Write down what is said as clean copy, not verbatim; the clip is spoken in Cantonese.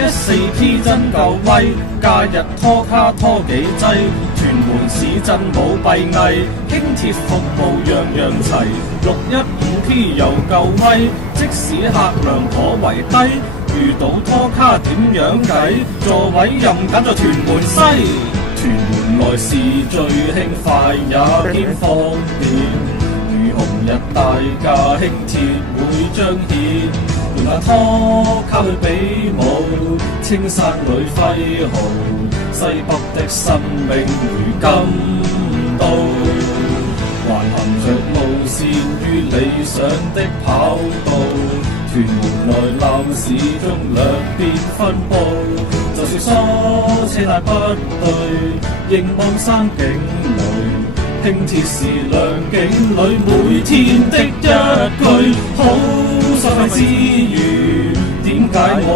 14P 真夠威，假日拖卡拖幾劑，屯門市鎮冇閉翳，輕鐵服務樣樣齊，615P 又夠威，即使客量頗為低，遇到拖卡點樣計？座位任揀在屯門西，屯門來是最輕快也兼方便。如紅日大駕輕鐵會彰顯，用眼拖卡去比武，青山裏揮毫，西北的生命如金刀，橫行着路線於理想的跑道，屯門內鬧市中兩邊分佈，就算疏車太不對，仍望山景裏。輕鐵是良景裏每天的一句好收費之餘，點解我